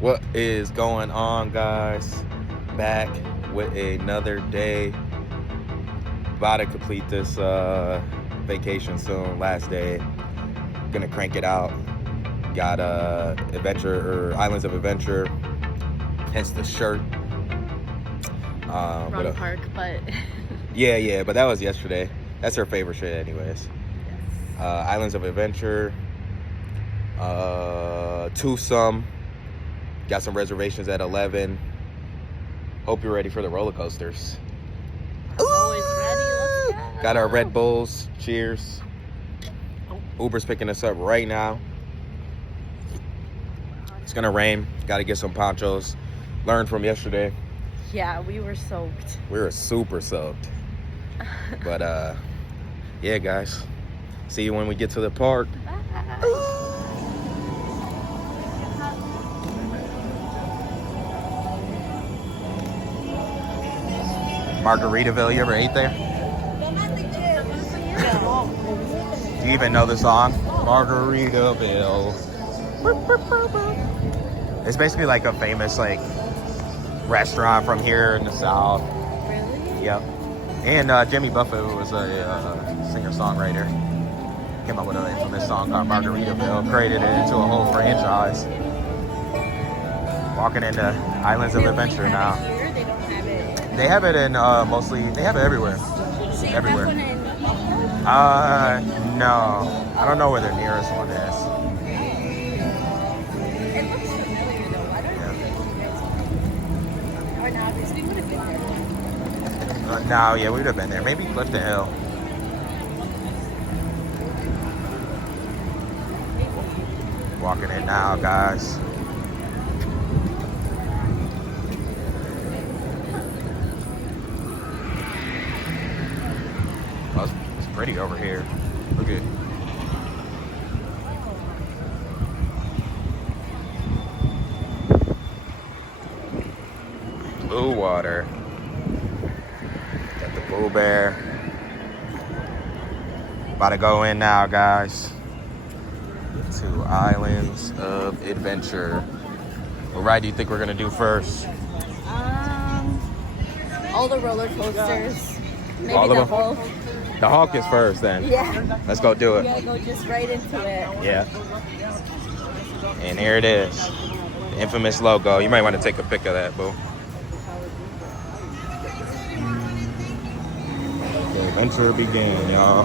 What is going on, guys? Back with another day. About to complete this vacation soon. Last day. Gonna crank it out. Got Adventure or Islands of Adventure. Hence the shirt. Wrong park, but yeah. But that was yesterday. That's her favorite shit, anyways. Islands of Adventure. Twosome. Got some reservations at 11. Hope you're ready for the roller coasters. I'm always ready. Let's go. Got our Red Bulls. Cheers. Uber's picking us up right now. It's gonna rain. Got to get some ponchos. Learned from yesterday. Yeah, we were soaked. We were super soaked. But yeah, guys. See you when we get to the park. Margaritaville, you ever ate there? Do you even know the song? Margaritaville. It's basically like a famous restaurant from here in the South. Really? Yep. And Jimmy Buffett was a singer-songwriter. Came up with an infamous song called Margaritaville. Created it into a whole franchise. Walking into Islands of Adventure now. Here, they don't have it. They have it in mostly. They have it everywhere. So you Everywhere. have one in No. I don't know where the nearest one is. It looks familiar though. I don't know if you guys. Or not, because we would have been there. No, yeah, we would have been there. Maybe Clifton Hill. Walking in now, guys. Oh, it's pretty over here. Look at. Blue water. Got the Boo Bear. About to go in now, guys. To Islands of Adventure. What ride do you think we're gonna do first? All the roller coasters. Maybe All of the them? Hulk. The Hulk is first, then. Yeah. Let's go do We it. gotta go just right into it. Yeah. And here it is. The infamous logo. You might want to take a pic of that, boo. The adventure began, y'all.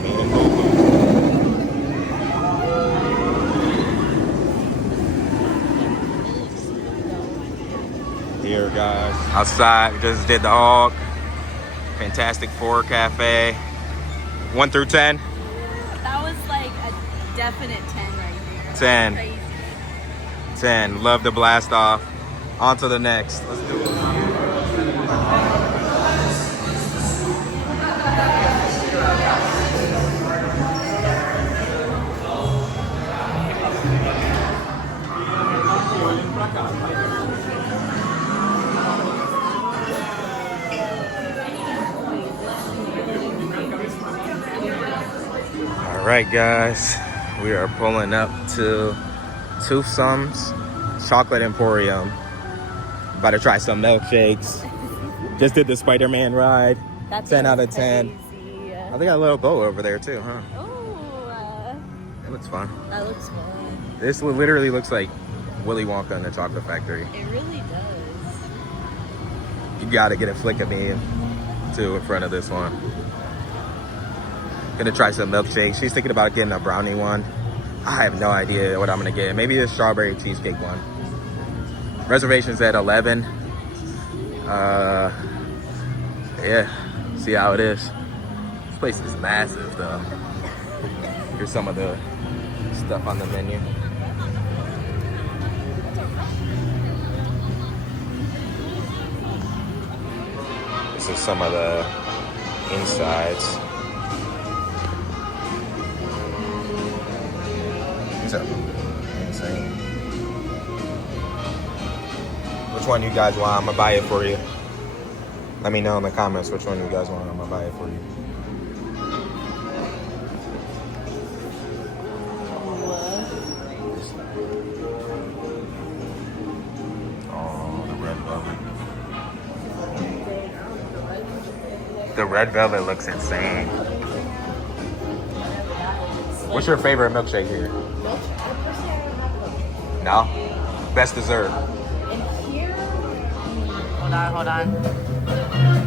Me and Boo Boo. Here, guys. Outside, we just did the Hulk. Fantastic Four Cafe. 1 through 10. That was like a definite 10 right there. 10. Crazy. 10. Love the blast off. On to the next. Let's do it. All right, guys. We are pulling up to Twosome's Chocolate Emporium. About to try some milkshakes. Just did the Spider-Man ride. That 10 out was of 10. crazy. Oh, they got a little bow over there too, huh? Oh, It looks fun. that looks fun. This literally looks like Willy Wonka and the Chocolate Factory. It really does. You gotta get a flick of me too in front of this one. Gonna try some milkshakes. She's thinking about getting a brownie one. I have no idea what I'm gonna get. Maybe the strawberry cheesecake one. Reservations at 11. Yeah, see how it is. This place is massive though. Here's some of the stuff on the menu. This is some of the insides. These are insane. Which one you guys want? I'm gonna buy it for you. Let me know in the comments which one you guys want. I'm gonna buy it for you. The red velvet looks insane. What's your favorite milkshake here? No? Best dessert? Hold on.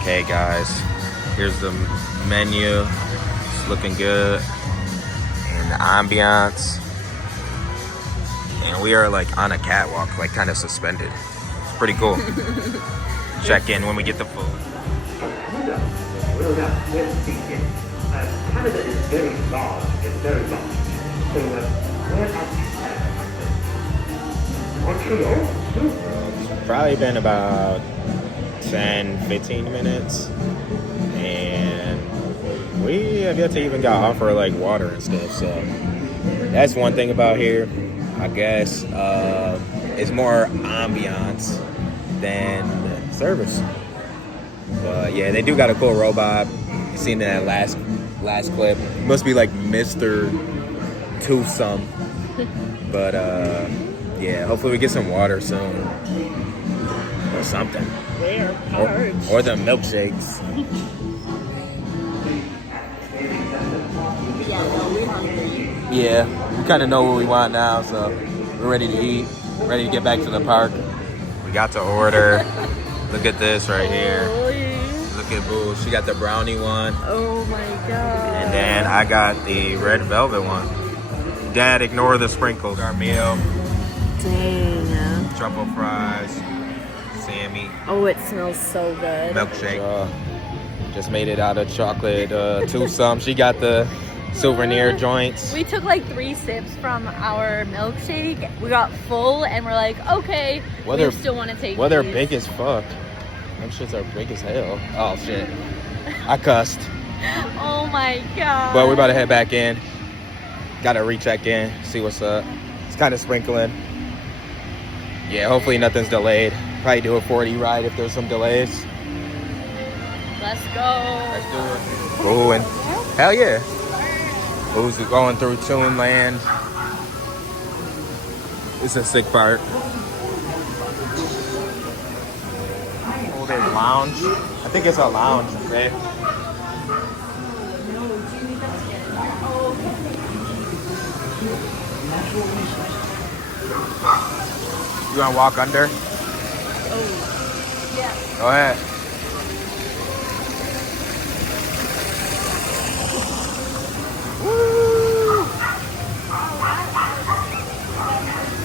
Okay, guys. Here's the menu. It's looking good. And the ambiance. And we are like on a catwalk, like kind of suspended. It's pretty cool. Check in when we get the food. Canada is very large. It's very large. So where are It's probably been about 10-15 minutes. And we have yet to even got offer like water and stuff. So that's one thing about here. I guess it's more ambiance than service. But yeah, they do got a cool robot. You seen that last clip. Must be like Mr. Two-some. But yeah, hopefully we get some water soon. Or something. Or the milkshakes. Yeah, no, we're hungry. Yeah, we kind of know what we want now, so we're ready to eat, ready to get back to the park. We got to order. Look at this right here. Look at Boo. She got the brownie one. Oh my god. And then I got the red velvet one. Dad, ignore the sprinkles. Our meal, Dang. truffle fries, Sammy, Oh, it smells so good. milkshake. Just made it out of chocolate two-some. She got the souvenir joints. We took like 3 sips from our milkshake. We got full and we're like, okay, Well, we they're- still want to take Well, they're these. big as fuck. Them shits are big as hell. Oh, shit. I cussed. Oh my god. But we're about to head back in. Gotta recheck in, see what's up. It's kind of sprinkling. Yeah, hopefully nothing's delayed. Probably do a 40 ride if there's some delays. Let's go. Let's do it. Ooh, and hell yeah. Who's going through Toon Land? It's a sick part. Oh, there's lounge. I think it's a lounge, okay? You wanna walk under? Yeah. Go ahead.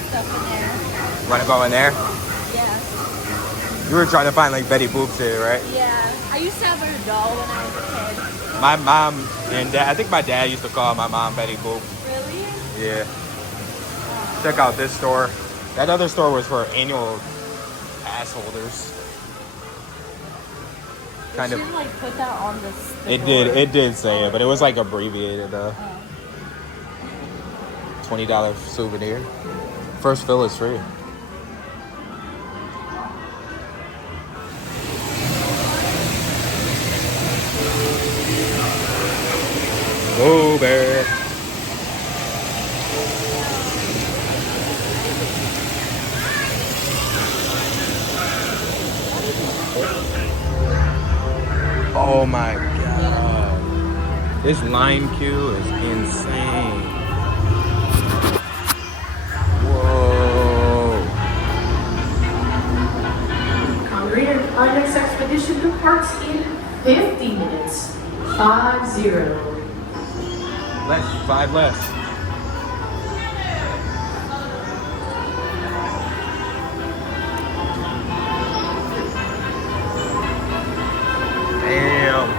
Stuff in there. Wanna go in there? Yeah. You were trying to find like Betty Boop shit, right? Yeah. I used to have her doll when I was a kid. My mom and dad, I think my dad used to call my mom Betty Boop. Really? Yeah. Check out this store. That other store was for annual pass holders. Kind You of. should like put that on this. It did say it, but it was like abbreviated. $20 souvenir. First fill is free. Go Bear. Oh my god. This line queue is insane. Whoa. Our next expedition departs in 50 minutes. 50. Less, 5 less. Damn.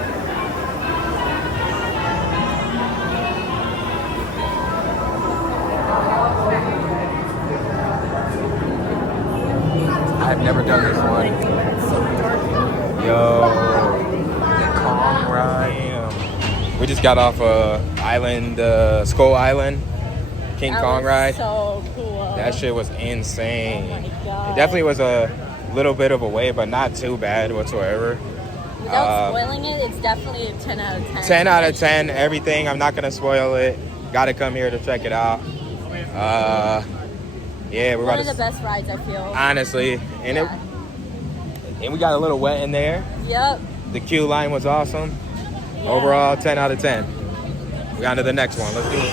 I've never done this one. Yo, the Kong ride. We just got off island, Skull Island, King Kong ride. So cool. That shit was insane. Oh my God. It definitely was a little bit of a wave, but not too bad whatsoever. Without spoiling it, it's definitely a 10 out of 10. 10 out of 10, everything. I'm not going to spoil it. Gotta come here to check it out. Yeah, we're One about of the to. best rides, I feel. Honestly, and Yeah. and we got a little wet in there. Yep. The queue line was awesome. Yeah. Overall, 10 out of 10. We got to the next one. Let's do it.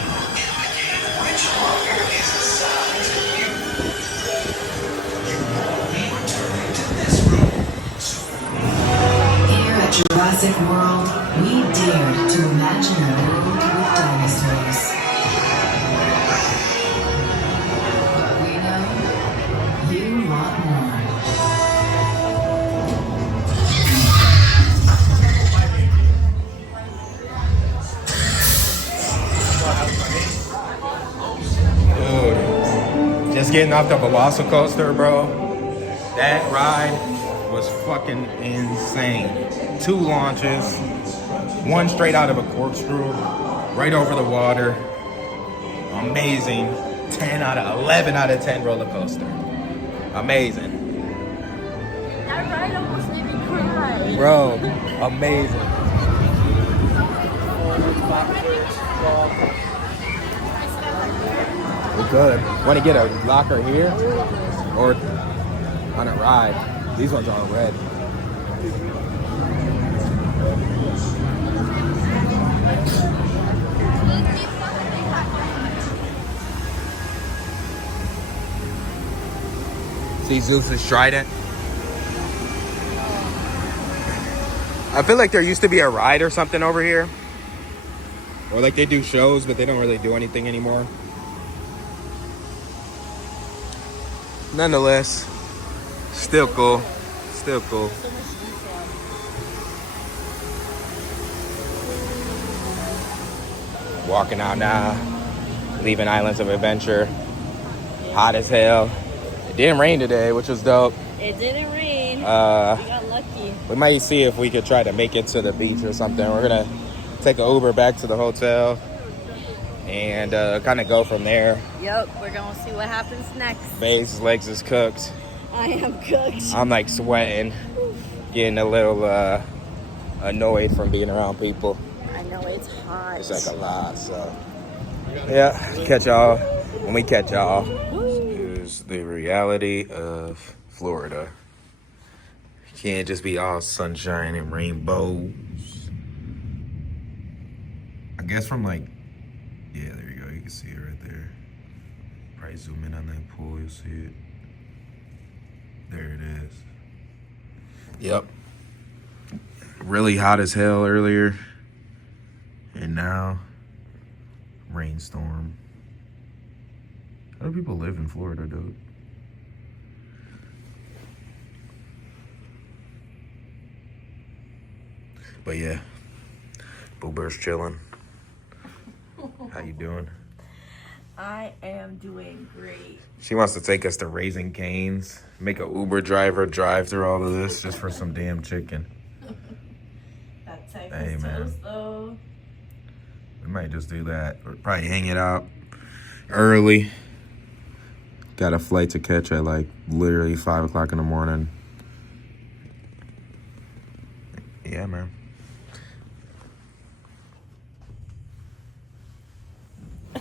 Here at Jurassic World, we dared to imagine a world with dinosaurs. But we know you want more. Dude, just getting off the Velocicoaster, bro. That ride was fucking insane. 2 launches, one straight out of a corkscrew, right over the water. Amazing. 11 out of 10 roller coaster. Amazing. That ride almost made me cry. Bro, amazing. We're good. Want to get a locker here or on a ride? These ones are all red. See Zeus's trident. I feel like there used to be a ride or something over here. Or like they do shows, but they don't really do anything anymore. Nonetheless, still cool. Still cool. Walking out now, leaving Islands of Adventure. Hot as hell. It didn't rain today, which was dope. It didn't rain. We got lucky. We might see if we could try to make it to the beach or something. We're gonna take an Uber back to the hotel and kind of go from there. Yep, we're gonna see what happens next. Faye's legs is cooked. I am cooked. I'm like sweating, getting a little annoyed from being around people. I know it's hot. It's like a lot, so yeah. Catch y'all when we catch y'all. Here's the reality of Florida. You can't just be all sunshine and rainbows. I guess from like, yeah, there you go. You can see it right there. Probably zoom in on that pool, you'll see it. There it is. Yep. Really hot as hell earlier. And now, rainstorm. How do people live in Florida, dude? But yeah, Boo Bear's chilling. How you doing? I am doing great. She wants to take us to Raising Cane's. Make a Uber driver drive through all of this just for some damn chicken. That type Hey, of man. toast, though. We might just do that. Or probably hang it out early. Got a flight to catch at like literally 5 o'clock in the morning. Yeah, man.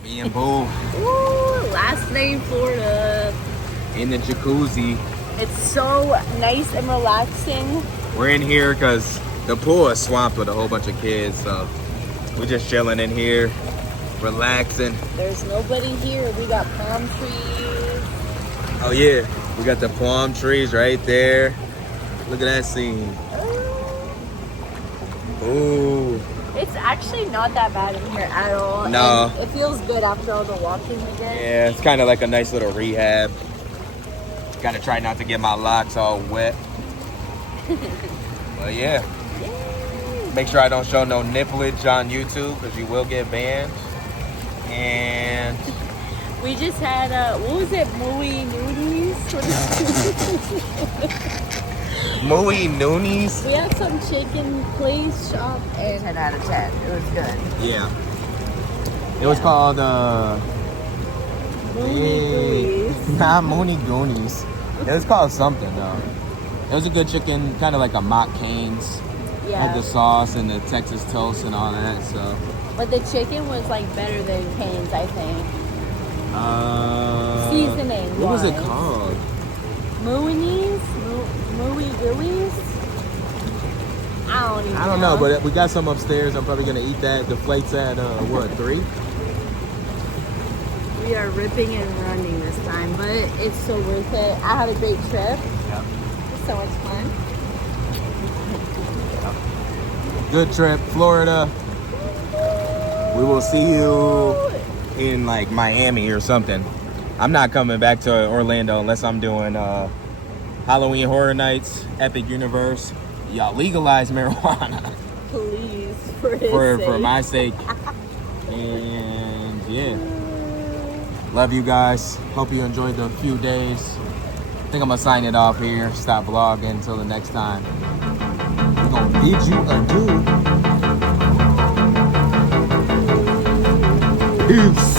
Me and Boo Ooh, last name Florida. in the jacuzzi. It's so nice and relaxing. We're in here because the pool is swamped with a whole bunch of kids, so we're just chilling in here, relaxing. There's nobody here. We got palm trees. Oh yeah, we got the palm trees right there. Look at that scene. Ooh. It's actually not that bad in here at all. No. And it feels good after all the walking we did. Yeah, it's kind of like a nice little rehab. Gotta try not to get my locks all wet. But yeah. Yay. Make sure I don't show no nipplage on YouTube because you will get banned. And We just had, what was it, Mooey Noodies? Mooey Noonies. We had some chicken place shop and 10 out of 10. It was good. Yeah. It was called Mooney Goonies. not Mooney Goonies. It was called something though. It was a good chicken, kind of like a mock Cane's. Yeah. Had the sauce and the Texas toast and all that. So. But the chicken was like better than Cane's, I think. Seasoning. What was it wise. called? Mooinies? Mooey gooies? I don't know, but we got some upstairs. I'm probably gonna eat that. The flate's at what, 3? We are ripping and running this time, but it's so worth it. I had a great trip. Yep. It's so much fun. Good trip, Florida. We will see you in like Miami or something. I'm not coming back to Orlando unless I'm doing Halloween Horror Nights, Epic Universe. Y'all legalize marijuana. Please, for his sake. For my sake. And yeah. Love you guys. Hope you enjoyed the few days. I think I'm gonna sign it off here. Stop vlogging until the next time. We're gonna bid you adieu. Peace.